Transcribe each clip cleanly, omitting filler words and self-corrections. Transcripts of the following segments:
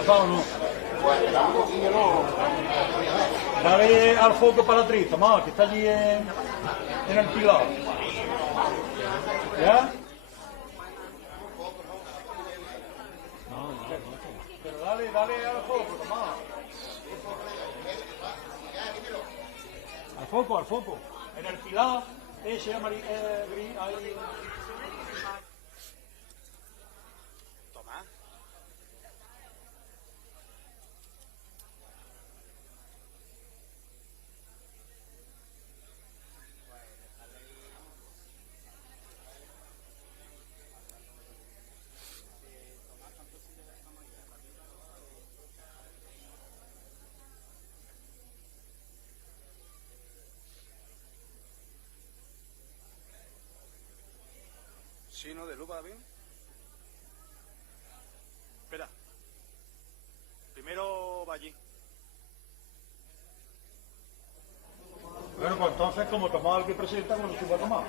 empezado o no. Dale al foco para atrás, Tomás, que está allí en el pilar. ¿Ya? Pero dale al foco, Tomás. Al foco. En el pilar, ese amarillo, gris, ahí. Tomás. Sí, ¿no? De lupa también. Espera. Primero va allí. Bueno, pues entonces, como Tomás el que presenta, cuando suba Tomás.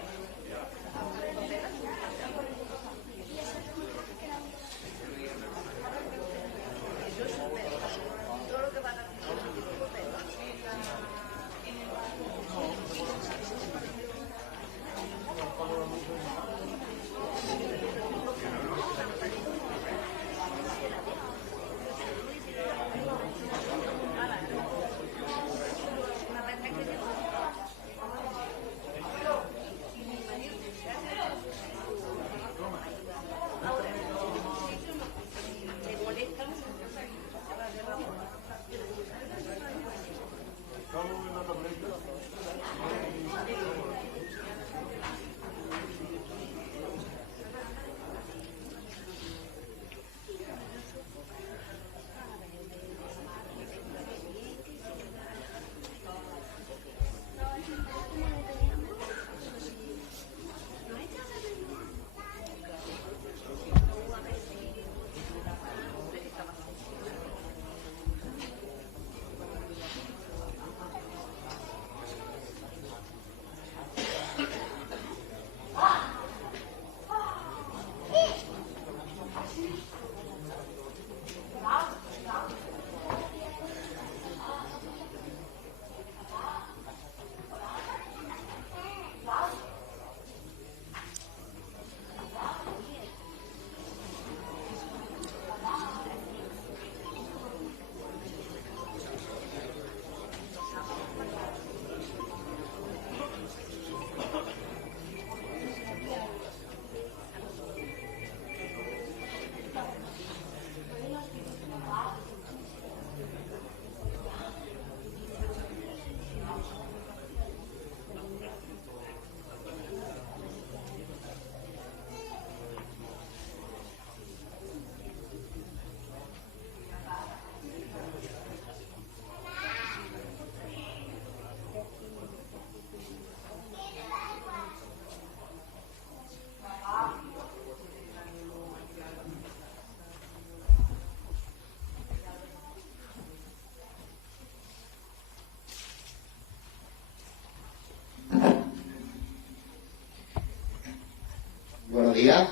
Buenos días.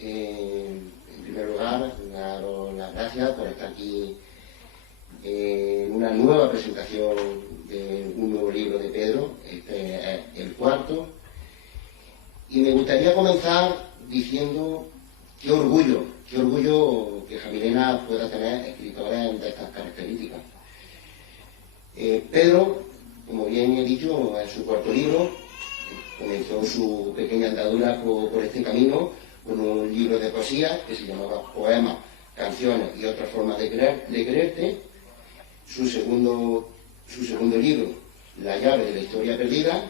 En primer lugar, daros las gracias por estar aquí en una nueva presentación de un nuevo libro de Pedro. Este es el cuarto. Y me gustaría comenzar diciendo qué orgullo que Jamilena pueda tener escritores de estas características. Pedro, como bien he dicho, es su cuarto libro. Comenzó su pequeña andadura por este camino con un libro de poesía que se llamaba Poemas, Canciones y otras formas de quererte. Su segundo libro, La llave de la historia perdida.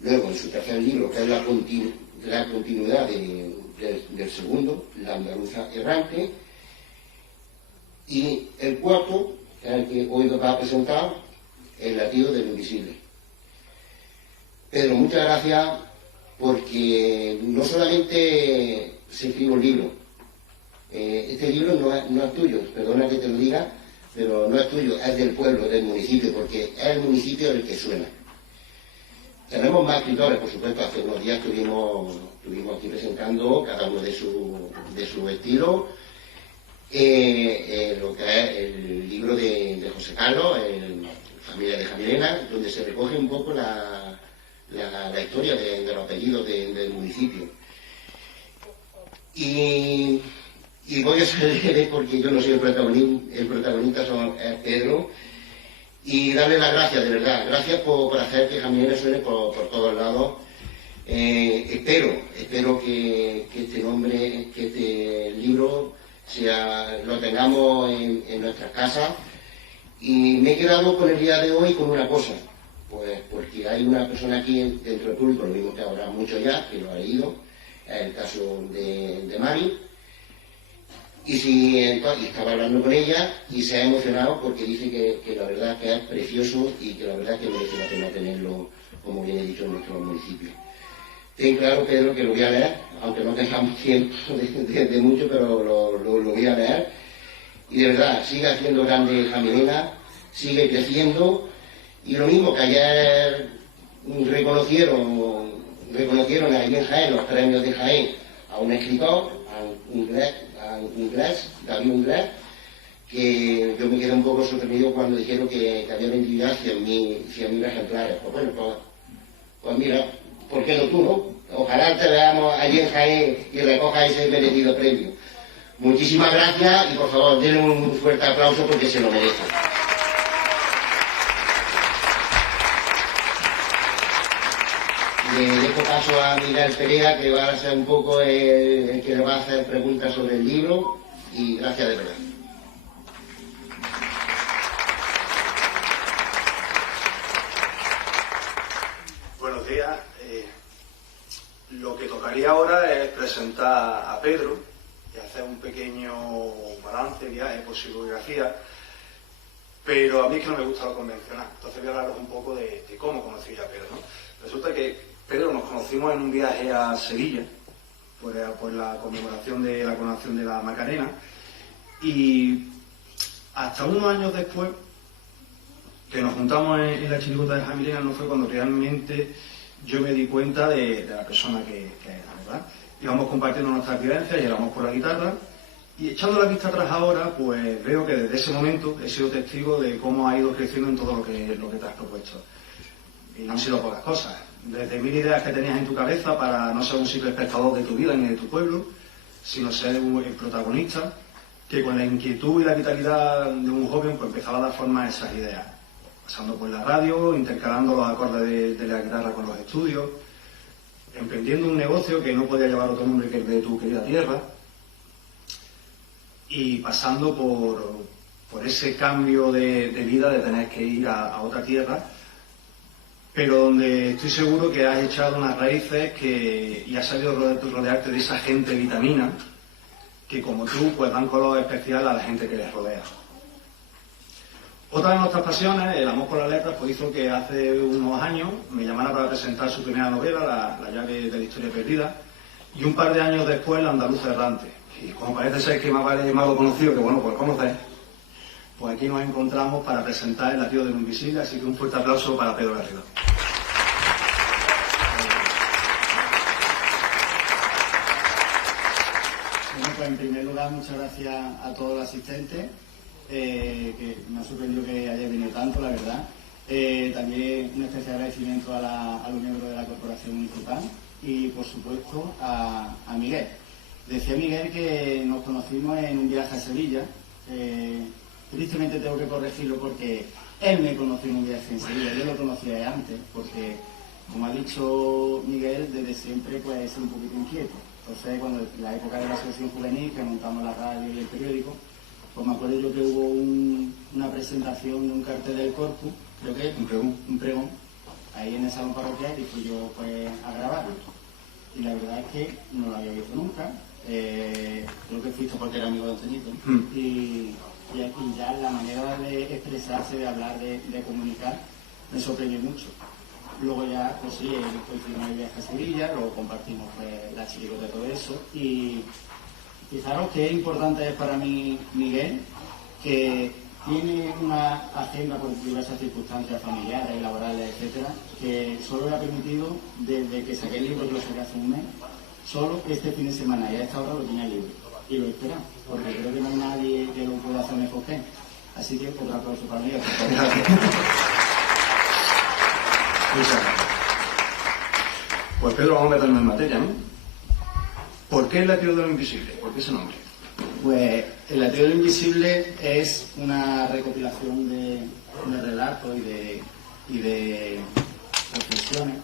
Luego, en su tercer libro, que es la continuidad del segundo, La andaluza errante. Y el cuarto, que es el que hoy nos va a presentar, El latido del invisible. Pedro, muchas gracias, porque no solamente se escribe un libro. Este libro no es tuyo, perdona que te lo diga, pero no es tuyo, es del pueblo, del municipio, porque es el municipio el que suena. Tenemos más escritores, por supuesto. Hace unos días estuvimos aquí presentando cada uno de su estilo, lo que es el libro de José Carlos, Familia de Jamilena, donde se recoge un poco la historia de los apellidos del municipio. Y voy a salir porque yo no soy el protagonista es Pedro, y darle las gracias, de verdad, gracias por hacer que Jamilena suene por todos lados. Espero que este nombre, que este libro lo tengamos en nuestras casas. Y me he quedado con el día de hoy con una cosa, pues porque hay una persona aquí dentro del público, lo mismo que habrá mucho ya, que lo ha leído, es el caso de Mari, y estaba hablando con ella y se ha emocionado porque dice que la verdad que es precioso y que la verdad que merece la pena tenerlo, como bien he dicho, en nuestro municipio. Ten claro, Pedro, que lo voy a leer, aunque no tengamos tiempo de mucho, pero lo voy a leer. Y de verdad, sigue haciendo grande Jamilena, sigue creciendo, y lo mismo que ayer reconocieron allí en Jaén, los premios de Jaén, a un escritor, David Unglés, que yo me quedé un poco sorprendido cuando dijeron que había vendido ya 100.000 ejemplares. Pues bueno, pues mira, ¿por qué no tú, no? Ojalá te veamos allí en Jaén y recojas ese merecido premio. Muchísimas gracias y por favor denle un fuerte aplauso porque se lo merece. Le dejo paso a Miguel Perea, que va a ser un poco el que le va a hacer preguntas sobre el libro, y gracias de verdad. Buenos días. Lo que tocaría ahora es presentar a Pedro y hacer un pequeño balance, viaje por su biografía, pero a mí es que no me gusta lo convencional, entonces voy a hablaros un poco de cómo conocí a Pedro, ¿no? Resulta que Pedro nos conocimos en un viaje a Sevilla, por la conmemoración de la coronación de la Macarena, y hasta unos años después que nos juntamos en la chirigota de Jamilena no fue cuando realmente yo me di cuenta de la persona que era, ¿verdad? Íbamos compartiendo nuestras vivencias, llegamos por la guitarra, y echando la vista atrás ahora, pues veo que desde ese momento he sido testigo de cómo ha ido creciendo en todo lo que te has propuesto. Y no han sido pocas cosas. Desde 1000 ideas que tenías en tu cabeza para no ser un simple espectador de tu vida ni de tu pueblo, sino ser el protagonista, que con la inquietud y la vitalidad de un joven pues empezaba a dar forma a esas ideas. Pasando por la radio, intercalando los acordes de la guitarra con los estudios, emprendiendo un negocio que no podía llevar otro nombre que el de tu querida tierra, y pasando por ese cambio de vida de tener que ir a otra tierra, pero donde estoy seguro que has echado unas raíces y has sabido rodearte de esa gente vitamina que, como tú, pues dan color especial a la gente que les rodea. Otra de nuestras pasiones, el amor por las letras, pues hizo que hace unos años me llamara para presentar su primera novela, La llave de la historia perdida, y un par de años después, La andaluza errante. Y como parece ser que más vale malo conocido que bueno por conocer, pues aquí nos encontramos para presentar El latido de lo invisible, así que un fuerte aplauso para Pedro Garrido. Bueno, pues en primer lugar, muchas gracias a todos los asistentes, que me ha sorprendido que haya venido tanto, la verdad. También un especial agradecimiento a los miembros de la Corporación Municipal y, por supuesto, a Miguel. Decía Miguel que nos conocimos en un viaje a Sevilla. Tristemente tengo que corregirlo porque él me conoció en un viaje en Sevilla. Yo lo conocía antes porque, como ha dicho Miguel, desde siempre pues he sido un poquito inquieto. Entonces, cuando en la época de la asociación juvenil, que montamos la radio y el periódico, pues me acuerdo yo que hubo una presentación de un cartel del Corpus, creo que un pregón, ahí en el salón parroquial, y fui yo pues a grabarlo. Y la verdad es que no lo había visto nunca. Creo que fuiste porque era amigo de Antoñito, ¿no? Y ya la manera de expresarse, de hablar, de comunicar, me sorprendió mucho. Luego ya, pues sí, después hicimos el viaje a Sevilla, luego compartimos pues, la chirigota de todo eso. Y fijaros qué importante es para mí Miguel, que tiene una agenda por diversas circunstancias familiares, laborales, etcétera, que solo le ha permitido, desde que saqué el libro, que lo saqué hace un mes, solo este fin de semana, y a esta hora lo tenía libre. y lo he esperado, porque creo que no hay nadie que lo pueda hacer mejor que él. Así que otro aplauso para mí. Gracias. Muchas gracias. Pues Pedro, vamos a meternos en materia, ¿no? ¿Por qué el latido de lo invisible? ¿Por qué ese nombre? Pues El latido de lo invisible es una recopilación de relatos y de reflexiones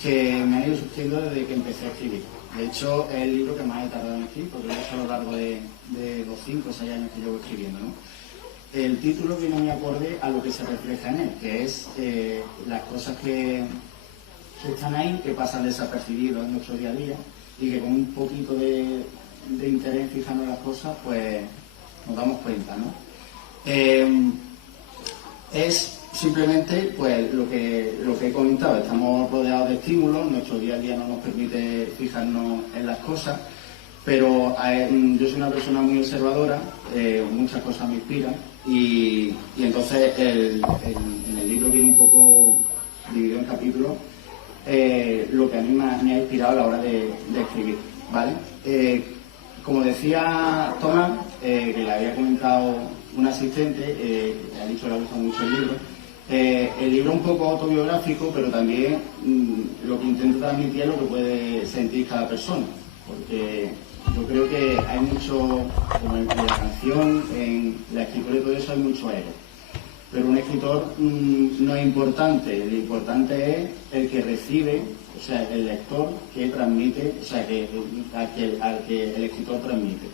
que me han ido surgiendo desde que empecé a escribir. De hecho, es el libro que más he tardado en escribir, porque lo he hecho a lo largo de los 5 o 6 años que llevo escribiendo, ¿no? El título viene muy acorde a lo que se refleja en él, que es las cosas que están ahí, que pasan desapercibidos en nuestro día a día, y que con un poquito de interés fijando en las cosas, pues nos damos cuenta, ¿no? Es simplemente pues lo que he comentado. Estamos rodeados de estímulos, nuestro día a día no nos permite fijarnos en las cosas, pero yo soy una persona muy observadora, muchas cosas me inspiran, y entonces en el libro viene un poco dividido en capítulos lo que a mí me ha inspirado a la hora de escribir, ¿vale? Como decía Tomás, que le había comentado un asistente, que ha dicho que le ha gustado mucho el libro es un poco autobiográfico, pero también lo que intento transmitir es lo que puede sentir cada persona, porque yo creo que hay mucho, como en la canción, en la escritura y todo eso, hay mucho ego. Pero un escritor no es importante, lo importante es el que recibe, o sea, el lector que transmite, o sea, al que el escritor transmite.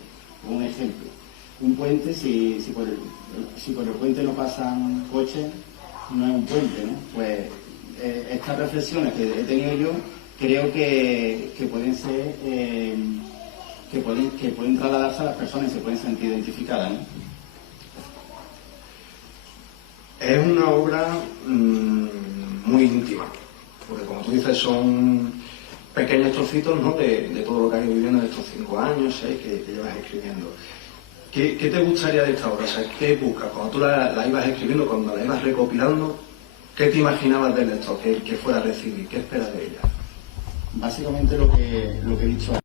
Un ejemplo, un puente, si por el puente no pasan coches, no es un puente, ¿no? Pues estas reflexiones que he tenido yo, creo que pueden ser, que pueden trasladarse a las personas y se pueden sentir identificadas, ¿no? Es una obra muy íntima, porque como tú dices, son pequeños trocitos, ¿no?, de todo lo que has ido viviendo en estos 5 años, 6 que llevas escribiendo. ¿Qué te gustaría de esta obra? O sea, ¿qué buscas? Cuando tú la ibas escribiendo, cuando la ibas recopilando, ¿qué te imaginabas del lector que fuera a recibir? ¿Qué esperas de ella? Básicamente lo que he dicho antes.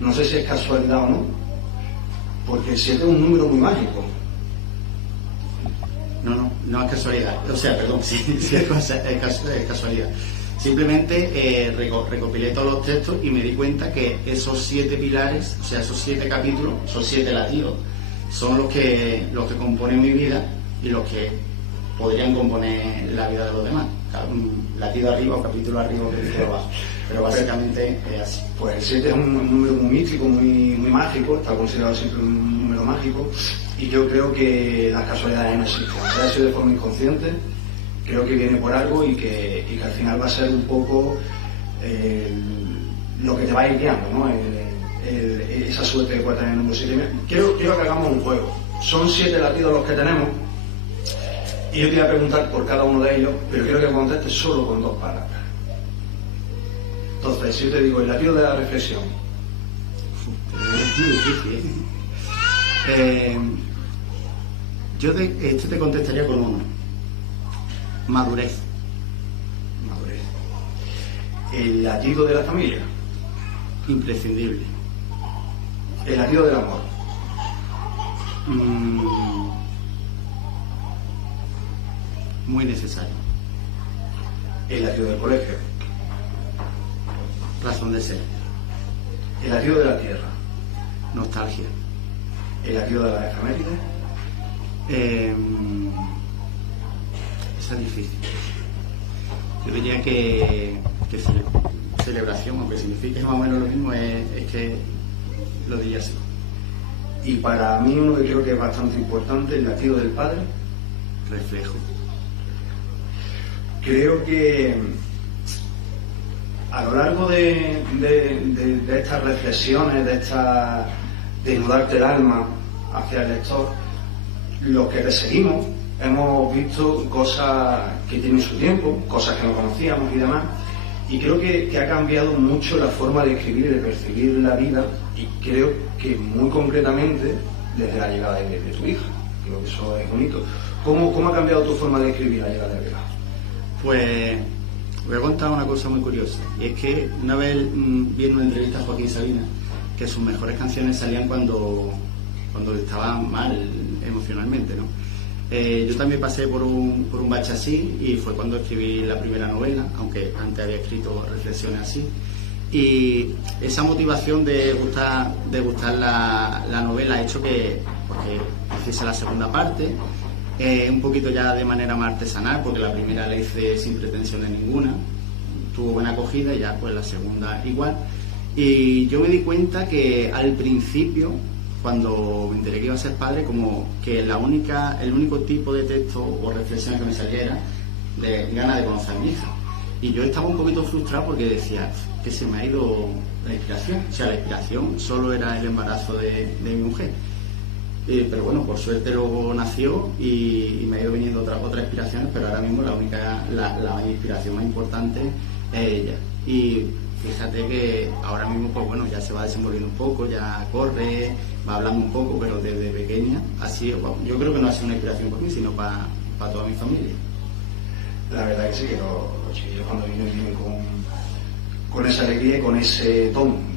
No sé si es casualidad o no, porque el 7 es un número muy mágico. No es casualidad. O sea, perdón, sí es casualidad. Simplemente recopilé todos los textos y me di cuenta que esos 7 pilares, o sea, esos 7 capítulos, esos 7 latidos, son los que componen mi vida y los que podrían componer la vida de los demás. Latido arriba o capítulo arriba o capítulo abajo. Pero básicamente es así. Pues el 7 es un número muy místico, muy mágico, está considerado siempre un número mágico, y yo creo que las casualidades no existen. Ha sido de forma inconsciente, creo que viene por algo y que al final va a ser un poco lo que te va a ir guiando, ¿no? Esa suerte que puede tener el número 7. Quiero que hagamos un juego. Son 7 latidos los que tenemos, y yo te voy a preguntar por cada uno de ellos, pero quiero que me contestes solo con 2 palabras. Entonces, si yo te digo el latido de la reflexión. Es muy difícil. Yo te contestaría con 1. Madurez. Madurez. El latido de la familia. Imprescindible. El latido del amor. Muy necesario. El latido del colegio. Razón de ser. El latido de la tierra. Nostalgia. El latido de la efeméride. esa es difícil. Yo diría que celebración, aunque signifique más o menos lo mismo, es que lo diría así. Y para mí uno que creo que es bastante importante, el latido del padre. Reflejo. Creo que a lo largo de estas reflexiones, de desnudarte el alma hacia el lector, los que te seguimos hemos visto cosas que tienen su tiempo, cosas que no conocíamos y demás, y creo que ha cambiado mucho la forma de escribir y de percibir la vida, y creo que muy concretamente desde la llegada de tu hija. Creo que eso es bonito. ¿Cómo ha cambiado tu forma de escribir la llegada de Vega? Pues voy a contar una cosa muy curiosa, y es que una vez vi en una entrevista a Joaquín Sabina que sus mejores canciones salían cuando estaba mal emocionalmente, ¿no? Yo también pasé por un bache así, y fue cuando escribí la primera novela, aunque antes había escrito reflexiones así, y esa motivación de gustar la novela ha hecho que hiciese la segunda parte, un poquito ya de manera más artesanal, porque la primera la hice sin pretensiones ninguna, tuvo buena acogida, y ya pues la segunda igual. Y yo me di cuenta que al principio, cuando me enteré que iba a ser padre, como que el único tipo de texto o reflexión que me salía era de ganas de conocer a mi hija. Y yo estaba un poquito frustrado porque decía que se me ha ido la inspiración. O sea, la inspiración solo era el embarazo de mi mujer. Pero bueno, por suerte luego nació y me ha ido viniendo otras inspiraciones, pero ahora mismo la inspiración más importante es ella. Y fíjate que ahora mismo pues bueno, ya se va desenvolviendo un poco, ya corre, va hablando un poco, pero desde pequeña así, bueno, yo creo que no ha sido una inspiración por mí, sino para toda mi familia. La verdad que sí, que los chiquillos cuando vienen con esa alegría y con ese tono.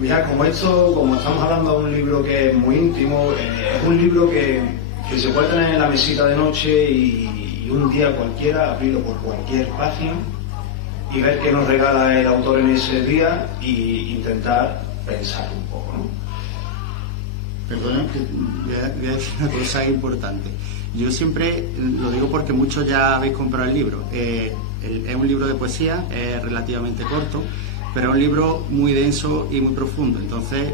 Mira, como estamos hablando de un libro que es muy íntimo, es un libro que se puede tener en la mesita de noche y un día cualquiera abrirlo por cualquier página y ver qué nos regala el autor en ese día e intentar pensar un poco, ¿no? Perdona, que voy a decir una cosa importante. Yo siempre lo digo porque muchos ya habéis comprado el libro. Es un libro de poesía, es relativamente corto, pero es un libro muy denso y muy profundo. Entonces,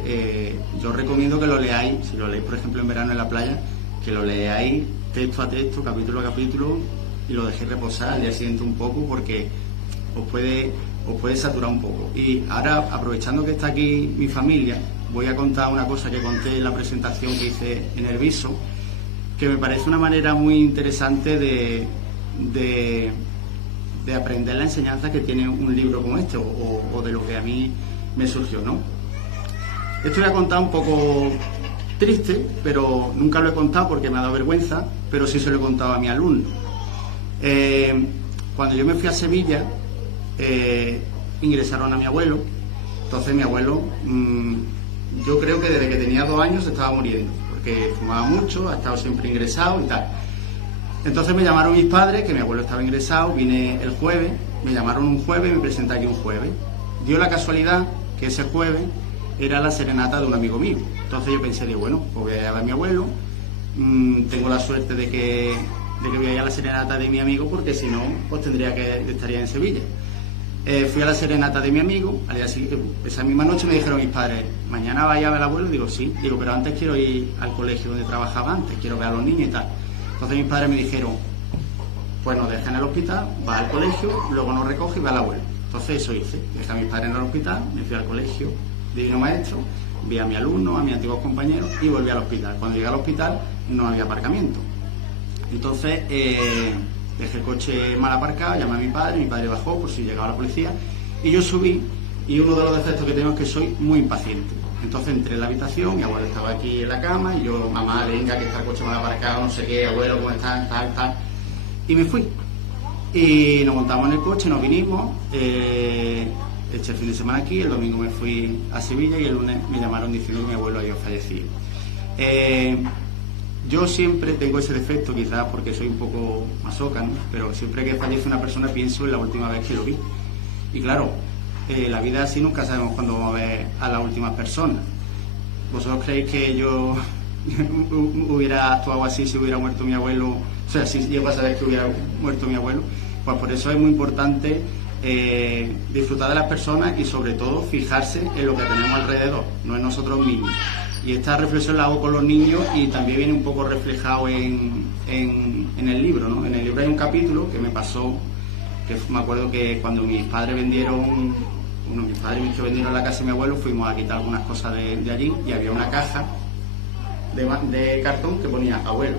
yo recomiendo que lo leáis, si lo leéis, por ejemplo, en verano en la playa, que lo leáis texto a texto, capítulo a capítulo, y lo dejéis reposar al día siguiente un poco, porque os puede saturar un poco. Y ahora, aprovechando que está aquí mi familia, voy a contar una cosa que conté en la presentación que hice en el Viso, que me parece una manera muy interesante de aprender la enseñanza que tiene un libro como este, o de lo que a mí me surgió, ¿no? Esto voy a contar un poco triste, pero nunca lo he contado porque me ha dado vergüenza, pero sí se lo he contado a mi alumno. Cuando yo me fui a Sevilla, ingresaron a mi abuelo. Entonces mi abuelo, yo creo que desde que tenía 2 años se estaba muriendo, porque fumaba mucho, ha estado siempre ingresado y tal. Entonces me llamaron mis padres, que mi abuelo estaba ingresado, vine el jueves, me llamaron un jueves y me presenté aquí un jueves. Dio la casualidad que ese jueves era la serenata de un amigo mío. Entonces yo pensé, digo, bueno, pues voy a llamar a mi abuelo, tengo la suerte de que voy a ir a la serenata de mi amigo, porque si no, pues estaría en Sevilla. Fui a la serenata de mi amigo, al día siguiente, esa misma noche me dijeron mis padres, ¿mañana vaya a ver al abuelo? Digo, sí. Digo, pero antes quiero ir al colegio donde trabajaba antes, quiero ver a los niños y tal. Entonces mis padres me dijeron, pues nos dejan en el hospital, vas al colegio, luego nos recoge y ve al abuelo. Entonces eso hice, dejé a mis padres en el hospital, me fui al colegio, divino maestro, vi a mi alumno, a mis antiguos compañeros y volví al hospital. Cuando llegué al hospital no había aparcamiento. Entonces dejé el coche mal aparcado, llamé a mi padre bajó por si llegaba la policía, y yo subí, y uno de los defectos que tengo es que soy muy impaciente. Entonces entré en la habitación, mi abuelo estaba aquí en la cama, y yo, mamá, venga, que está el coche mal aparcado, no sé qué, abuelo, ¿cómo está? Tal. Y me fui. Y nos montamos en el coche, nos vinimos, eché el fin de semana aquí, el domingo me fui a Sevilla y el lunes me llamaron diciendo que mi abuelo había fallecido. Yo siempre tengo ese defecto, quizás porque soy un poco masoca, ¿no? Pero siempre que fallece una persona pienso en la última vez que lo vi. Y claro, la vida así, nunca sabemos cuándo vamos a ver a las últimas personas. ¿Vosotros creéis que yo hubiera actuado así si hubiera muerto mi abuelo o sea, si llego a saber que hubiera muerto mi abuelo, pues por eso es muy importante disfrutar de las personas y sobre todo fijarse en lo que tenemos alrededor, no en nosotros mismos. Y esta reflexión la hago con los niños y también viene un poco reflejado en el libro, ¿no? En el libro hay un capítulo que me pasó, que me acuerdo que cuando mis padres vendieron la casa de mi abuelo, fuimos a quitar algunas cosas de allí y había una caja de cartón que ponía abuelo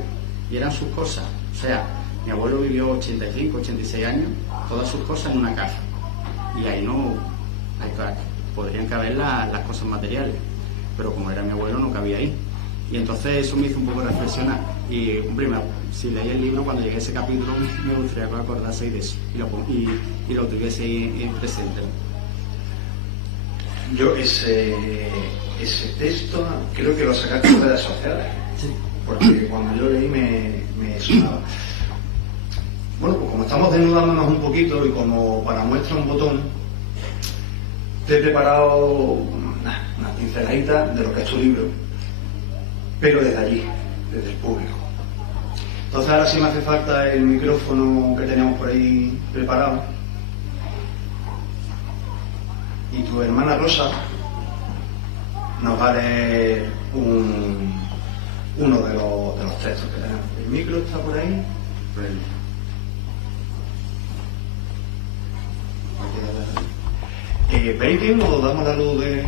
y eran sus cosas, o sea, mi abuelo vivió 85, 86 años, todas sus cosas en una caja y ahí podrían caber las cosas materiales, pero como era mi abuelo no cabía ahí. Y entonces eso me hizo un poco reflexionar. Y, hombre, si leí el libro, cuando llegué a ese capítulo, me gustaría que acordaseis de eso y lo tuvieseis presente. Yo ese texto creo que lo sacaste de redes sociales. Sí. Porque cuando yo leí me sonaba. Bueno, pues como estamos desnudándonos un poquito y como para muestra un botón, te he preparado una pinceladita de lo que es tu libro, pero desde allí, desde el público. Entonces ahora sí me hace falta el micrófono que teníamos por ahí preparado. Y tu hermana Rosa nos va a leer uno de los textos que tenemos. ¿El micro está por ahí? ¿Veis bien o damos la luz de...?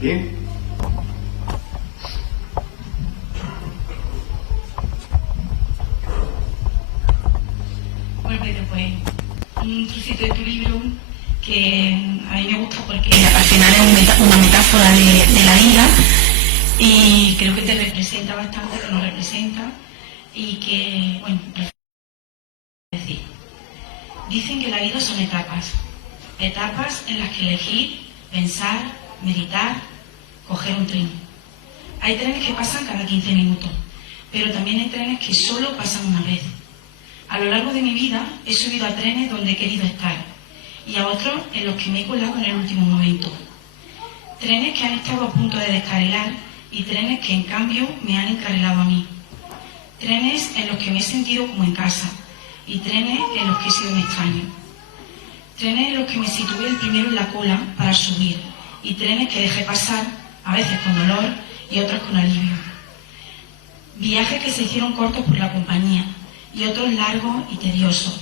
¿Bien? Bueno, Pedro, pues un trocito de tu libro que a mí me gusta porque al final es una metáfora de la vida y creo que te representa bastante, que nos representa y que, bueno, decir. Dicen que la vida son etapas en las que elegir, pensar, meditar, coger un tren. Hay trenes que pasan cada 15 minutos, pero también hay trenes que solo pasan una vez. A lo largo de mi vida he subido a trenes donde he querido estar y a otros en los que me he colado en el último momento. Trenes que han estado a punto de descarrilar y trenes que en cambio me han encarrilado a mí. Trenes en los que me he sentido como en casa y trenes en los que he sido un extraño. Trenes en los que me situé el primero en la cola para subir y trenes que dejé pasar, a veces con dolor y otros con alivio. Viajes que se hicieron cortos por la compañía y otros largos y tediosos.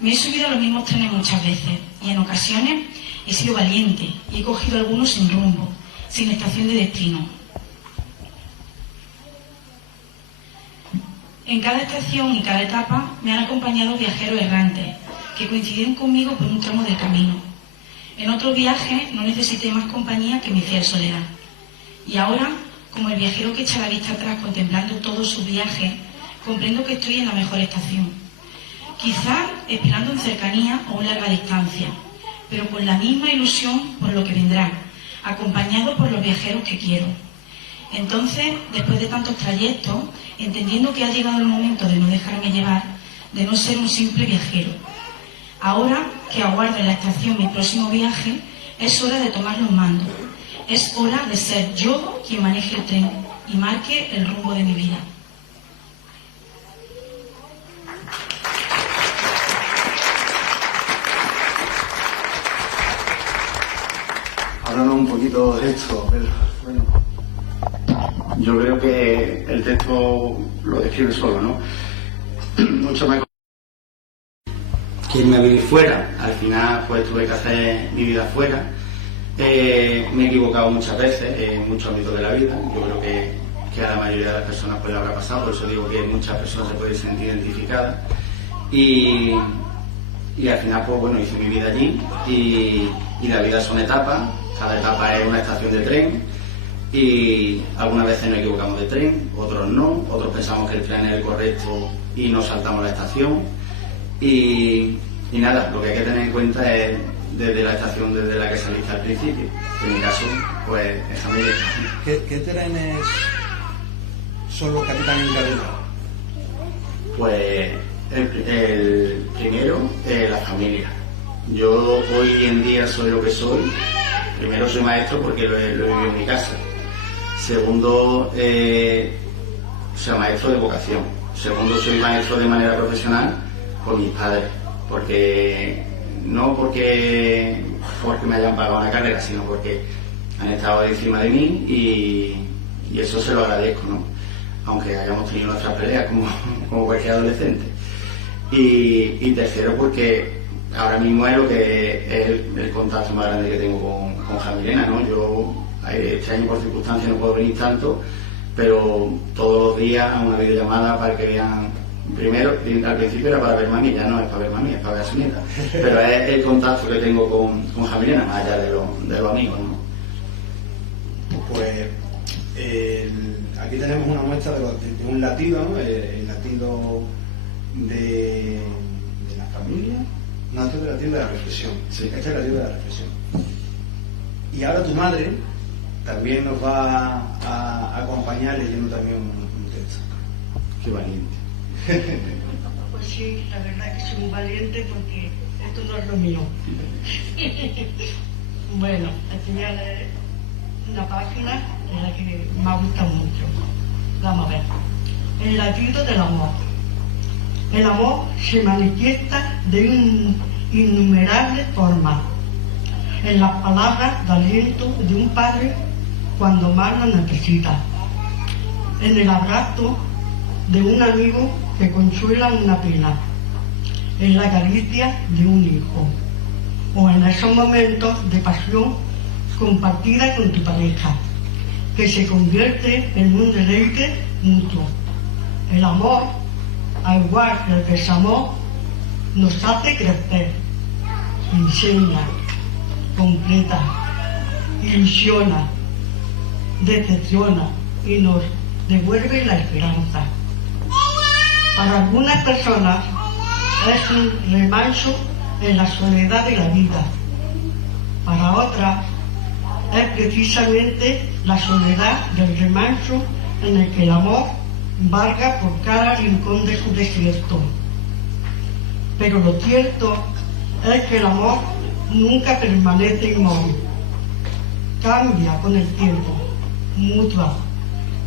Me he subido a los mismos trenes muchas veces y en ocasiones he sido valiente y he cogido algunos sin rumbo, sin estación de destino. En cada estación y cada etapa me han acompañado viajeros errantes que coincidieron conmigo por un tramo del camino. En otros viajes no necesité más compañía que mi fiel soledad. Y ahora, como el viajero que echa la vista atrás contemplando todos sus viajes, comprendo que estoy en la mejor estación. Quizá esperando en cercanía o en larga distancia, pero con la misma ilusión por lo que vendrá, acompañado por los viajeros que quiero. Entonces, después de tantos trayectos, entendiendo que ha llegado el momento de no dejarme llevar, de no ser un simple viajero. Ahora que aguardo en la estación mi próximo viaje, es hora de tomar los mandos. Es hora de ser yo quien maneje el tren y marque el rumbo de mi vida. Háblanos un poquito de esto, Pedro. Bueno, Yo creo que el texto lo describe solo, ¿no? Mucho mejor que irme a vivir fuera. Al final, pues tuve que hacer mi vida fuera. Me he equivocado muchas veces en muchos ámbitos de la vida. Yo creo que a la mayoría de las personas pues le habrá pasado, por eso digo que muchas personas se pueden sentir identificadas. Y al final, pues bueno, hice mi vida allí y la vida son etapas. Cada etapa es una estación de tren y algunas veces nos equivocamos de tren, otros no, otros pensamos que el tren es el correcto y nos saltamos la estación y nada, lo que hay que tener en cuenta es desde la estación desde la que saliste al principio, que en mi caso pues es familia. ¿Qué trenes son los que a ti te han encarrilado? Pues el primero, la familia. Yo hoy en día soy lo que soy. Primero soy maestro porque lo he vivido en mi casa. Segundo, o sea, maestro de vocación. Segundo, soy maestro de manera profesional por mis padres, no porque me hayan pagado una carrera, sino porque han estado encima de mí y eso se lo agradezco, ¿no? Aunque hayamos tenido nuestras peleas como cualquier adolescente. Y tercero, porque ahora mismo es lo que es el contacto más grande que tengo con Jamilena, ¿no? Yo este año por circunstancias no puedo venir tanto, pero todos los días a una videollamada para que vean. Primero, al principio era para verme a mí, ya no es para verme a mí, es para ver a su nieta. Pero es el contacto que tengo con Jamilena, más allá de los amigos, ¿no? Pues aquí tenemos una muestra de un latido, ¿no? El latido de la familia, no, este es el latido de la reflexión. Sí. Este es el latido de la reflexión. Y ahora tu madre también nos va a acompañar leyendo también un texto. Qué valiente. Pues sí, la verdad que soy muy valiente porque esto no es lo mío. Bueno, aquí voy a leer una página en la que me gusta mucho. Vamos a ver. El latido del amor. El amor se manifiesta de innumerables formas. En las palabras de aliento de un padre cuando más lo necesita. En el abrazo de un amigo que consuela una pena. En la caricia de un hijo. O en esos momentos de pasión compartida con tu pareja, que se convierte en un deleite mutuo. El amor, al igual que el desamor, nos hace crecer, enseña, completa, ilusiona, decepciona y nos devuelve la esperanza. Para algunas personas es un remanso en la soledad de la vida. Para otras es precisamente la soledad del remanso en el que el amor valga por cada rincón de su desierto. Pero lo cierto es que el amor nunca permanece inmóvil. Cambia con el tiempo, mutua,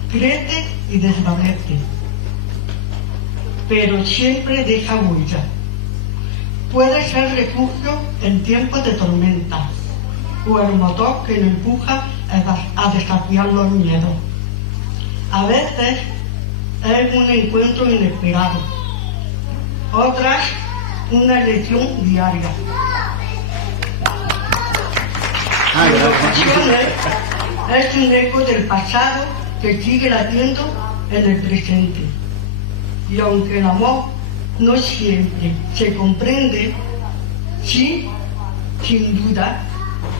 crece y desvanece, pero siempre deja huella. Puede ser refugio en tiempos de tormenta o el motor que nos empuja a desafiar los miedos. A veces es un encuentro inesperado, otras una elección diaria. En ocasiones es un eco del pasado que sigue latiendo en el presente. Y aunque el amor no siempre se comprende, sí, sin duda,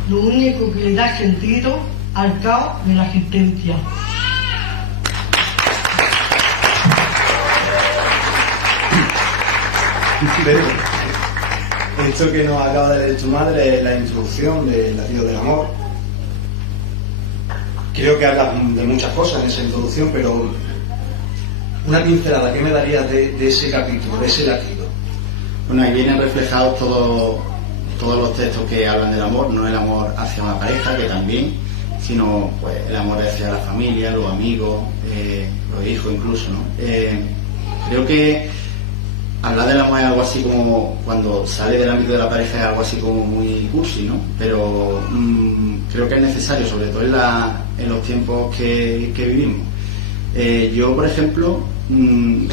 lo único que le da sentido al caos de la existencia. Esto que nos acaba de leer tu madre es la introducción del latido del amor. Creo que hablas de muchas cosas en esa introducción, pero una pincelada, ¿qué me darías de ese capítulo, de ese latido? Bueno, ahí vienen reflejados todos los textos que hablan del amor, no el amor hacia una pareja, que también, sino pues el amor hacia la familia, los amigos, los hijos incluso, ¿no? Creo que hablar del amor es algo así como, cuando sale del ámbito de la pareja, es algo así como muy cursi, ¿no? Pero creo que es necesario, sobre todo en los tiempos que vivimos. Yo, por ejemplo, quien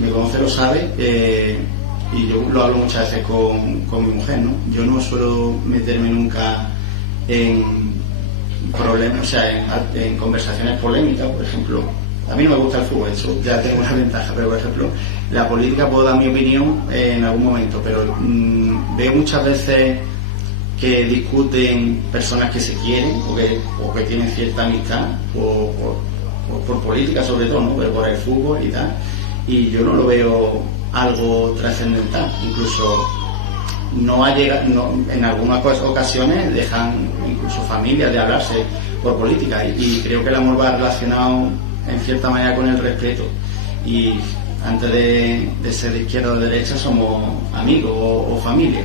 me conoce lo sabe, y yo lo hablo muchas veces con mi mujer, ¿no? Yo no suelo meterme nunca en problemas, o sea, en conversaciones polémicas, por ejemplo. A mí no me gusta el fútbol, eso ya tengo una ventaja, pero por ejemplo, la política puedo dar mi opinión en algún momento, pero veo muchas veces que discuten personas que se quieren o que tienen cierta amistad por política sobre todo, ¿no? Pero por el fútbol y tal, y yo no lo veo algo trascendental. Incluso en algunas ocasiones dejan incluso familias de hablarse por política, y creo que el amor va relacionado en cierta manera con el respeto, y antes de ser de izquierda o de derecha somos amigos o familia,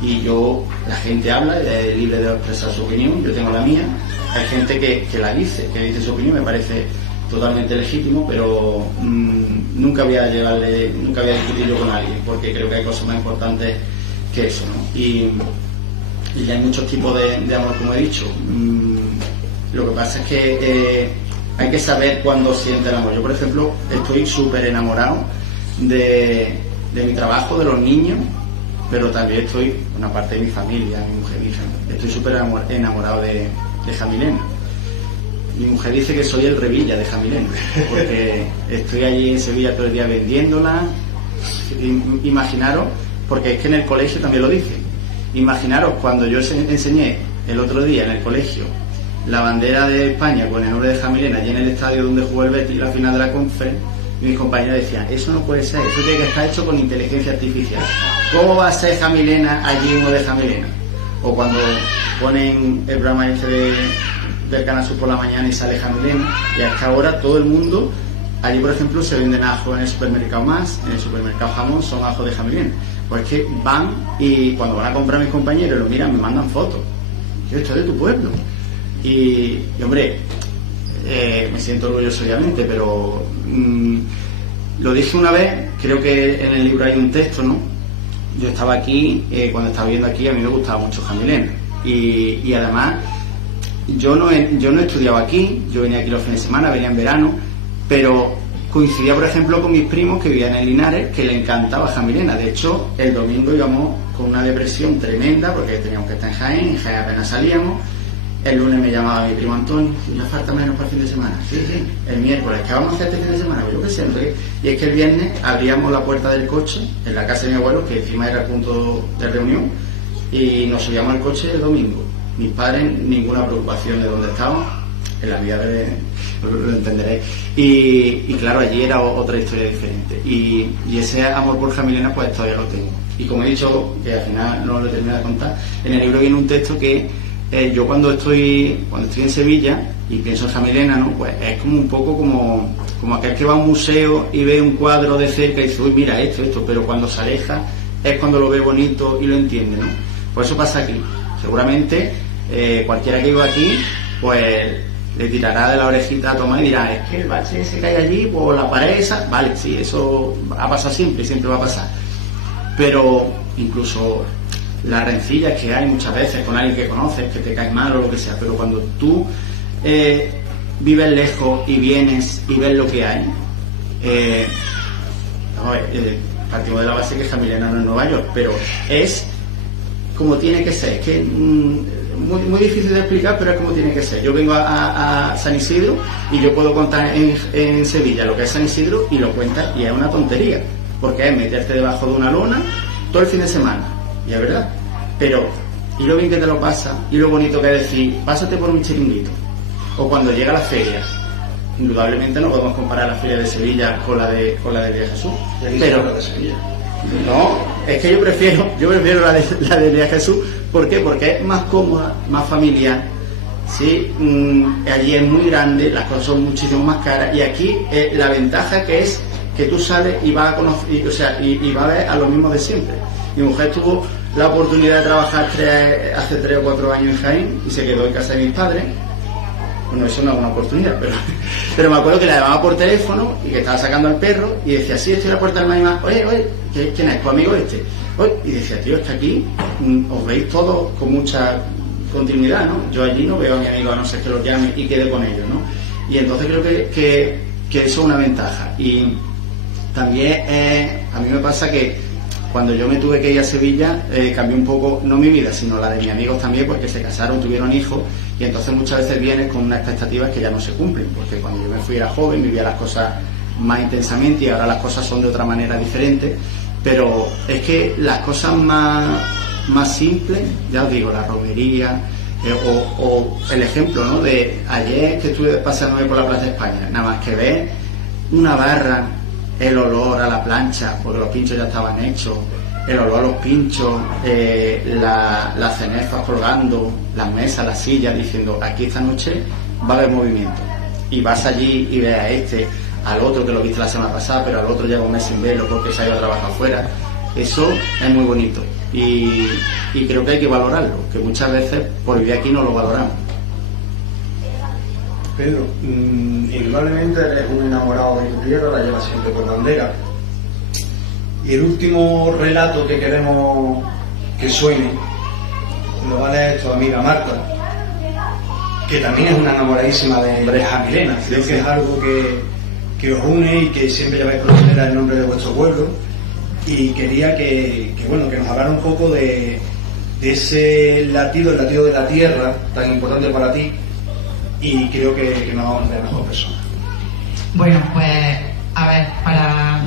y la gente habla, es libre de expresar su opinión, yo tengo la mía, hay gente que dice su opinión, me parece totalmente legítimo, pero nunca voy a discutir yo con alguien, porque creo que hay cosas más importantes que eso, ¿no? Y hay muchos tipos de amor, como he dicho. Lo que pasa es que hay que saber cuándo siente el amor. Yo, por ejemplo, estoy súper enamorado de mi trabajo, de los niños, pero también estoy, una parte de mi familia, mi mujer, mi hija, estoy súper enamorado de Jamilena. Mi mujer dice que soy el Revilla de Jamilena, porque estoy allí en Sevilla todo el día vendiéndola. Imaginaros, porque es que en el colegio también lo dice, imaginaros cuando yo enseñé el otro día en el colegio la bandera de España con el nombre de Jamilena allí en el estadio donde jugó el Betis la final de la Conference, y mis compañeros decían, eso no puede ser, eso tiene que estar hecho con inteligencia artificial. ¿Cómo va a ser Jamilena allí uno de Jamilena? O cuando ponen el programa este del Canal Sur por la mañana y sale Jamilena, y hasta ahora todo el mundo, allí por ejemplo se venden ajos en el supermercado Más, en el supermercado Jamón son ajos de Jamilena. Pues es que van y cuando van a comprar mis compañeros lo miran, me mandan fotos. Yo estoy de tu pueblo. Y hombre, me siento orgulloso obviamente, pero lo dije una vez, creo que en el libro hay un texto, ¿no? Yo estaba aquí, cuando estaba viendo aquí, a mí me gustaba mucho Jamilena. Y además, yo no he estudiado aquí, yo venía aquí los fines de semana, venía en verano, pero coincidía, por ejemplo, con mis primos que vivían en Linares, que le encantaba Jamilena. De hecho, el domingo íbamos con una depresión tremenda, porque teníamos que estar en Jaén apenas salíamos. El lunes me llamaba mi primo Antonio, ya falta menos para el fin de semana. Sí, el miércoles, ¿qué vamos a hacer este fin de semana? Pues yo qué sé, entonces, y es que el viernes abríamos la puerta del coche, en la casa de mi abuelo, que encima era el punto de reunión, y nos subíamos al coche el domingo. Mis padres, ninguna preocupación de dónde estábamos, en la vida lo entenderéis. Y claro, allí era otra historia diferente. Y ese amor por Jamilena, pues todavía lo tengo. Y como he dicho, que al final no lo he terminado de contar, en el libro viene un texto que yo cuando estoy en Sevilla y pienso en Jamilena, ¿no? Pues es como un poco como aquel que va a un museo y ve un cuadro de cerca y dice, uy, mira esto, pero cuando se aleja es cuando lo ve bonito y lo entiende, ¿no? Pues eso pasa aquí. Seguramente cualquiera que viva aquí, pues le tirará de la orejita a Tomás y dirá, es que el bache ese que hay allí, pues la pared esa, vale, sí, eso ha pasado siempre va a pasar. Pero incluso las rencillas que hay muchas veces con alguien que conoces, que te cae mal o lo que sea, pero cuando tú vives lejos y vienes y ves lo que hay, partimos de la base que Jamilena no es Nueva York, pero es como tiene que ser, es que muy difícil de explicar, pero es como tiene que ser. Yo vengo a San Isidro y yo puedo contar en Sevilla lo que es San Isidro y lo cuentas y es una tontería, porque es meterte debajo de una lona todo el fin de semana, y es verdad, pero y lo bien que te lo pasa y lo bonito que es decir, pásate por un chiringuito, o cuando llega la feria. Indudablemente no podemos comparar la feria de Sevilla con la del Día de Jesús, pero la de Sevilla. No, es que yo prefiero la del Día de Jesús. ¿Por qué? Porque es más cómoda, más familiar, ¿sí? Allí es muy grande, las cosas son muchísimo más caras, y aquí la ventaja que es que tú sales y vas a conocer, y vas a ver a lo mismo de siempre. Mi mujer tuvo la oportunidad de trabajar hace 3 o 4 años en Jaén y se quedó en casa de mis padres. Bueno, eso no es una oportunidad, pero me acuerdo que la llamaba por teléfono y que estaba sacando al perro y decía, sí, estoy en la puerta del mañana, oye, ¿quién es? ¿Tu amigo este? Oye, y decía, tío, está aquí, os veis todos con mucha continuidad, ¿no? Yo allí no veo a mi amigo a no ser que los llame y quede con ellos, ¿no? Y entonces creo que eso es una ventaja. Y también a mí me pasa que cuando yo me tuve que ir a Sevilla, cambió un poco, no mi vida, sino la de mis amigos también, porque se casaron, tuvieron hijos, y entonces muchas veces vienes con unas expectativas que ya no se cumplen, porque cuando yo me fui era joven, vivía las cosas más intensamente y ahora las cosas son de otra manera diferente, pero es que las cosas más simples, ya os digo, la romería, o el ejemplo, ¿no? De ayer que estuve paseándome por la Plaza de España, nada más que ver una barra, el olor a la plancha, porque los pinchos ya estaban hechos, el olor a los pinchos, las cenefas colgando, las mesas, las sillas, diciendo, aquí esta noche va a haber movimiento. Y vas allí y ves a este, al otro que lo viste la semana pasada, pero al otro lleva un mes sin verlo porque se ha ido a trabajar afuera. Eso es muy bonito y creo que hay que valorarlo, que muchas veces por vivir aquí no lo valoramos. Pedro, indudablemente eres un enamorado de tu tierra, la llevas siempre por bandera. Y el último relato que queremos que suene lo va a leer tu amiga Marta, que también es una enamoradísima de Jamilena. Creo que es algo que os une y que siempre lleváis por bandera el nombre de vuestro pueblo. Y quería que nos hablara un poco de ese latido, el latido de la tierra, tan importante para ti, y creo que nos vamos a ver mejor persona. Bueno, pues, a ver,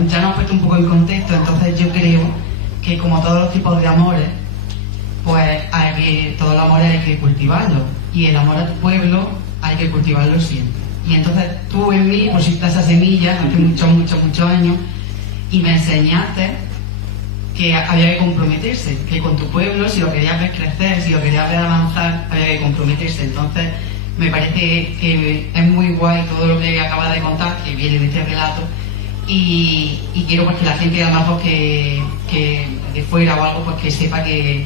ya nos has puesto un poco en contexto, entonces yo creo que como todos los tipos de amores, pues todos los amores hay que cultivarlos, y el amor a tu pueblo hay que cultivarlo siempre. Y entonces tú en mí pusiste esa semilla hace muchos años y me enseñaste que había que comprometerse, que con tu pueblo, si lo querías ver crecer, si lo querías ver avanzar, había que comprometerse. Entonces me parece que es muy guay todo lo que acabas de contar, que viene de este relato, y quiero pues que la gente a lo mejor que de fuera o algo, pues que sepa que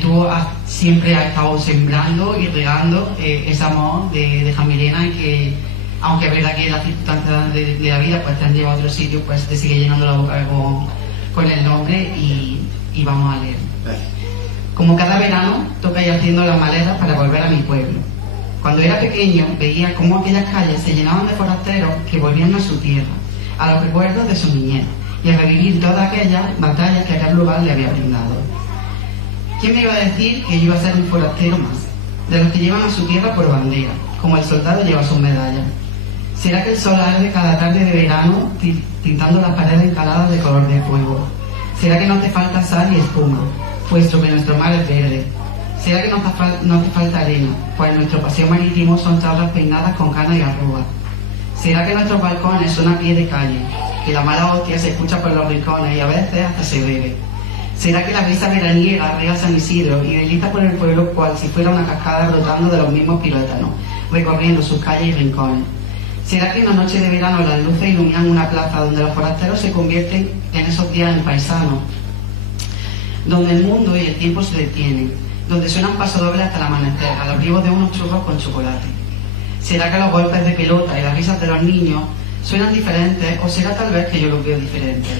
tú siempre has estado sembrando y regando ese amor de Jamilena, y que aunque es verdad que las circunstancias de la vida pues te han llevado a otro sitio, pues te sigue llenando la boca con el nombre, y vamos a leer. Como cada verano toca ir haciendo las maletas para volver a mi pueblo. Cuando era pequeño veía cómo aquellas calles se llenaban de forasteros que volvían a su tierra, a los recuerdos de su niñez, y a revivir todas aquellas batallas que aquel lugar le había brindado. ¿Quién me iba a decir que yo iba a ser un forastero más, de los que llevan a su tierra por bandera, como el soldado lleva sus medallas? ¿Será que el sol arde cada tarde de verano tintando las paredes encaladas de color de fuego? ¿Será que no te falta sal y espuma, puesto que nuestro mar es verde? ¿Será que no te falta arena, pues nuestro paseo marítimo son tablas peinadas con cana y arroba? ¿Será que nuestros balcones son a pie de calle, que la mala hostia se escucha por los rincones y a veces hasta se bebe? ¿Será que la brisa veraniega riega San Isidro y desliza por el pueblo cual si fuera una cascada brotando de los mismos pilotanos, recorriendo sus calles y rincones? ¿Será que en la noche de verano las luces iluminan una plaza donde los forasteros se convierten en esos días en paisanos, donde el mundo y el tiempo se detienen, donde suenan pasodobles hasta el amanecer, a los ribos de unos churros con chocolate? ¿Será que los golpes de pelota y las risas de los niños suenan diferentes, o será tal vez que yo los veo diferentes?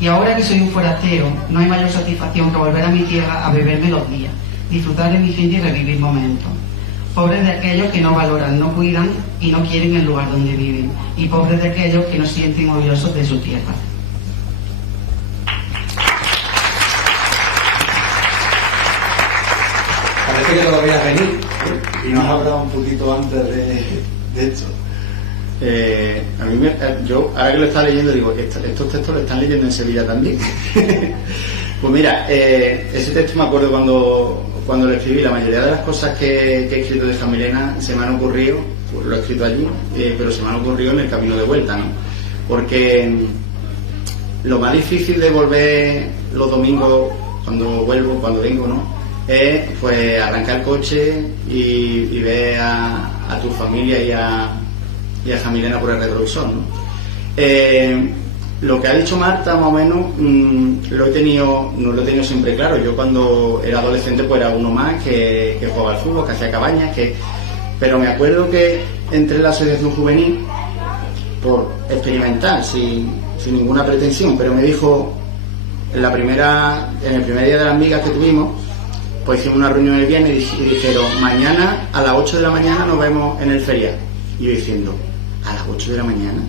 Y ahora que soy un forastero, no hay mayor satisfacción que volver a mi tierra a beberme los días, disfrutar de mi gente y revivir momentos. Pobres de aquellos que no valoran, no cuidan y no quieren el lugar donde viven, y pobres de aquellos que no se sienten orgullosos de su tierra. Parece que no lo veías venir, y nos has hablado un poquito antes de esto. A mí yo ahora que lo estaba leyendo digo, estos textos lo están leyendo en Sevilla también. Pues mira, ese texto me acuerdo cuando lo escribí. La mayoría de las cosas que he escrito de Jamilena se me han ocurrido, pues lo he escrito allí, pero se me han ocurrido en el camino de vuelta, ¿no? Porque lo más difícil de volver los domingos, cuando vengo, ¿no?, es pues arrancar el coche y ver a tu familia y a Jamilena por el retrovisor, ¿no? Lo que ha dicho Marta, más o menos, no lo he tenido siempre claro. Yo cuando era adolescente pues era uno más que jugaba al fútbol, que hacía cabañas, pero me acuerdo que entré en la asociación juvenil por experimentar, sin ninguna pretensión, pero me dijo en el primer día de las migas que tuvimos, pues hicimos una reunión el viernes y dijeron: mañana a las 8 de la mañana nos vemos en el ferial. Y yo diciendo: ¿a las 8 de la mañana?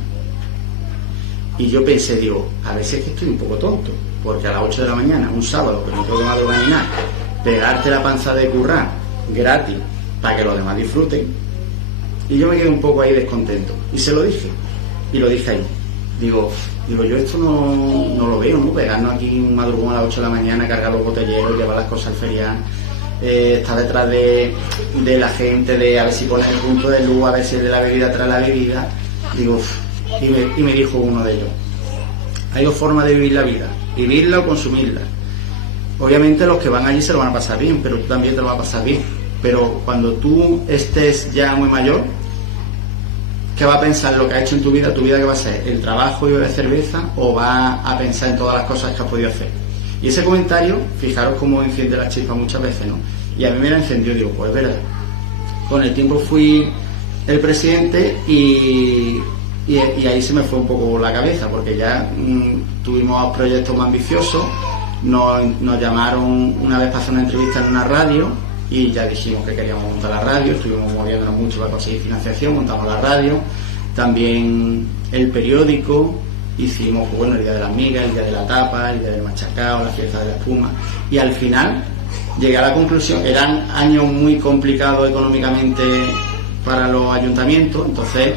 Y yo pensé, digo, a veces que estoy un poco tonto, porque a las 8 de la mañana, un sábado, que no puedo madrugar ni nada, pegarte la panza de currar gratis para que los demás disfruten. Y yo me quedé un poco ahí descontento. Y se lo dije, y lo dije ahí. Digo, yo esto no lo veo, ¿no? Pegarnos aquí un madrugón a las 8 de la mañana, cargar los botelleros, llevar las cosas al ferial, estar detrás de la gente, de a ver si pones el punto de luz, a ver si es de la bebida tras la bebida. Digo, y me dijo uno de ellos: hay dos formas de vivir la vida, vivirla o consumirla. Obviamente los que van allí se lo van a pasar bien, pero tú también te lo vas a pasar bien. Pero cuando tú estés ya muy mayor, ¿qué va a pensar lo que has hecho en tu vida? ¿Tu vida qué va a ser? ¿El trabajo y beber cerveza? ¿O va a pensar en todas las cosas que has podido hacer? Y ese comentario, fijaros cómo enciende la chispa muchas veces, ¿no? Y a mí me la encendió, digo, pues es verdad. Con el tiempo fui el presidente y ahí se me fue un poco la cabeza, porque ya tuvimos proyectos más ambiciosos. Nos llamaron una vez para hacer una entrevista en una radio y ya dijimos que queríamos montar la radio. Estuvimos moviéndonos mucho para conseguir financiación, montamos la radio, también el periódico, hicimos el Día de las Migas, el Día de la Tapa, el Día del Machacao, la Fiesta de la Espuma, y al final llegué a la conclusión. Eran años muy complicados económicamente para los ayuntamientos, entonces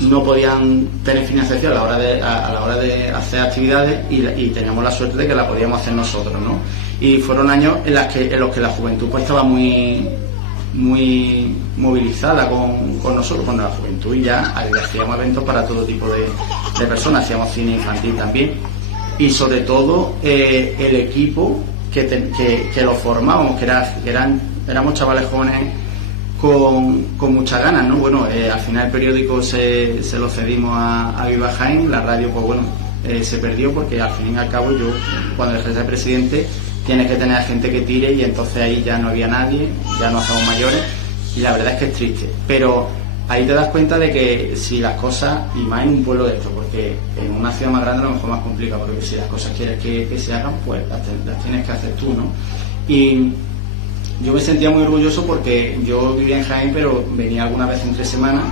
no podían tener financiación a la hora de hacer actividades y teníamos la suerte de que la podíamos hacer nosotros, ¿no? Y fueron años en los que la juventud pues estaba muy movilizada con nosotros, con la juventud, y ya hacíamos eventos para todo tipo de personas, hacíamos cine infantil también, y sobre todo el equipo que lo formábamos, que éramos chavales jóvenes con muchas ganas, ¿no? Bueno, al final el periódico se lo cedimos a Viva Jaén, la radio pues bueno, se perdió, porque al fin y al cabo yo, cuando dejé de ser presidente, tienes que tener gente que tire, y entonces ahí ya no había nadie, ya no somos mayores, y la verdad es que es triste. Pero ahí te das cuenta de que si las cosas, y más en un pueblo de esto, porque en una ciudad más grande a lo mejor más complicado, porque si las cosas quieres que se hagan, pues las tienes que hacer tú, ¿no? Y yo me sentía muy orgulloso porque yo vivía en Jaén, pero venía alguna vez entre semanas,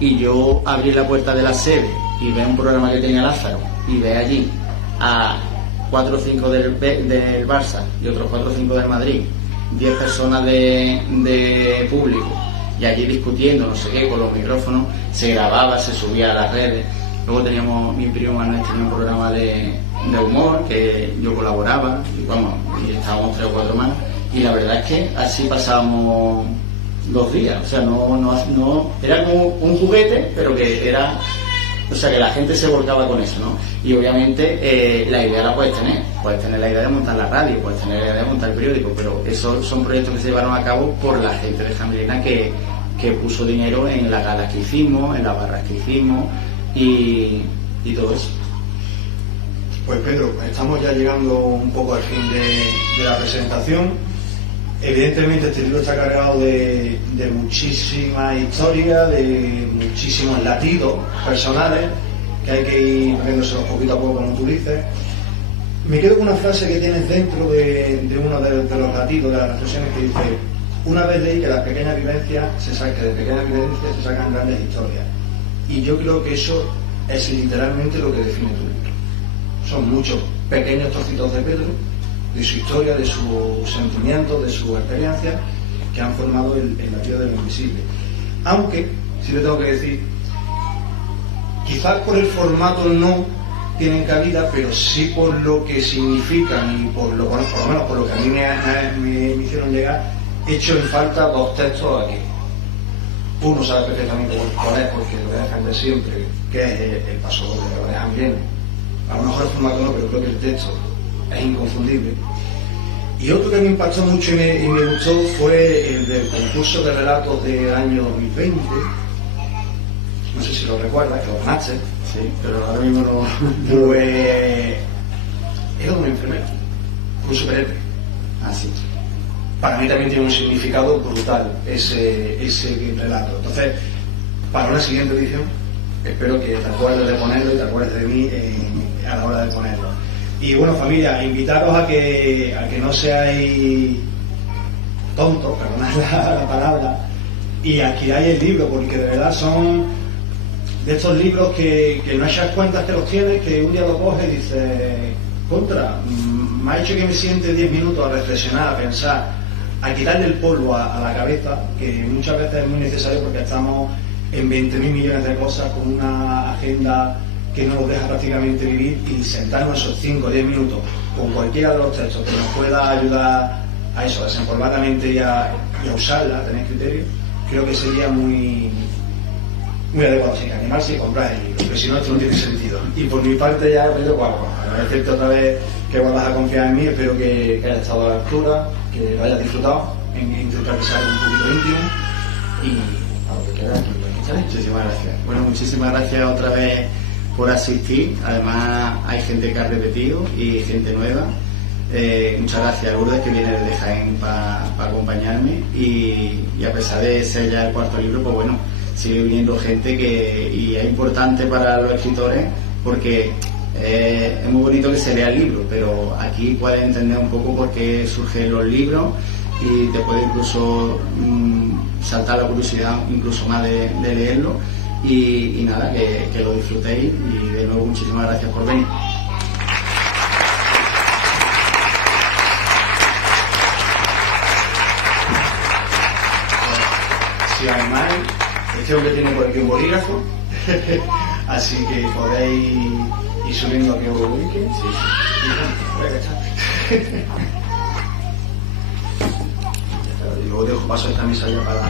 y yo abrí la puerta de la sede y ve un programa que tenía Lázaro, y ve allí a 4 o 5 del Barça y otros 4 o 5 del Madrid, 10 personas de público, y allí discutiendo no sé qué con los micrófonos, se grababa, se subía a las redes. Luego teníamos, mi primo Manuel tenía un programa de humor que yo colaboraba, y estábamos 3 o 4 más, y la verdad es que así pasábamos 2 días. O sea, no era como un juguete, pero que era, o sea, que la gente se volcaba con eso, ¿no? Y obviamente la idea la puedes tener la idea de montar la radio, puedes tener la idea de montar el periódico, pero esos son proyectos que se llevaron a cabo por la gente de Jamelina que puso dinero en las galas que hicimos, en las barras que hicimos y todo eso. Pues Pedro, estamos ya llegando un poco al fin de la presentación. Evidentemente este libro está cargado de muchísima historia, de muchísimos latidos personales que hay que ir viéndoselos poquito a poco, como tú dices. Me quedo con una frase que tienes dentro de uno de los latidos, de las reflexiones, que dice: una vez leí que de pequeñas vivencias se sacan grandes historias. Y yo creo que eso es literalmente lo que define tu libro. Son muchos pequeños trocitos de Pedro, de su historia, de sus sentimientos, de su experiencia, que han formado el latido de lo invisible. Aunque, sí le tengo que decir, quizás por el formato no tienen cabida, pero sí por lo que significan y por lo menos por lo que a mí me hicieron llegar, echo en falta 2 textos aquí. Uno sabe perfectamente cuál es, porque lo voy a defender siempre, que es el paso doble, lo dejan bien. A lo mejor el formato no, pero creo que el texto es inconfundible. Y otro que me impactó mucho y me gustó fue el del concurso de relatos del año 2020. No sé si lo recuerdas, que lo ganaste. Sí, pero ahora mismo no. Pues era de un enfermero, un superhéroe. Así. Para mí también tiene un significado brutal ese relato. Entonces, para una siguiente edición, espero que te acuerdes de ponerlo y te acuerdes de mí a la hora de ponerlo. Y bueno, familia, invitaros a que no seáis tontos, perdonad la palabra, y adquiráis el libro, porque de verdad son de estos libros que no echas cuentas que los tienes, que un día lo coges y dices, contra, me ha hecho que me siente 10 minutos a reflexionar, a pensar, a quitarle el polvo a la cabeza, que muchas veces es muy necesario porque estamos en 20.000 millones de cosas, con una agenda que no nos deja prácticamente vivir, y sentarnos esos 5 o 10 minutos con cualquiera de los textos que nos pueda ayudar a eso, a desempolvar la mente y a usarla, a tener criterio, creo que sería muy adecuado. Así que animarse y comprar el libro, porque si no, esto no tiene sentido. Y por mi parte ya, Pedro, agradecerte otra vez que vuelvas a confiar en mí. Espero que hayas estado a la altura, que lo hayas disfrutado, intentar que sea un poquito íntimo, y a lo que quieras, muchísimas gracias. Bueno, muchísimas gracias otra vez por asistir. Además hay gente que ha repetido y gente nueva. Muchas gracias a Lourdes, que viene de Jaén para acompañarme, y a pesar de ser ya el 4.º libro, pues bueno, sigue viniendo gente y es importante para los escritores porque es muy bonito que se lea el libro, pero aquí puedes entender un poco por qué surgen los libros y te puede incluso saltar la curiosidad incluso más de leerlo y nada, que lo disfrutéis y de nuevo muchísimas gracias por venir. Si además este hombre tiene por aquí un bolígrafo así que podéis ir subiendo aquí un ubique. Y luego dejo paso a esta mesa ya para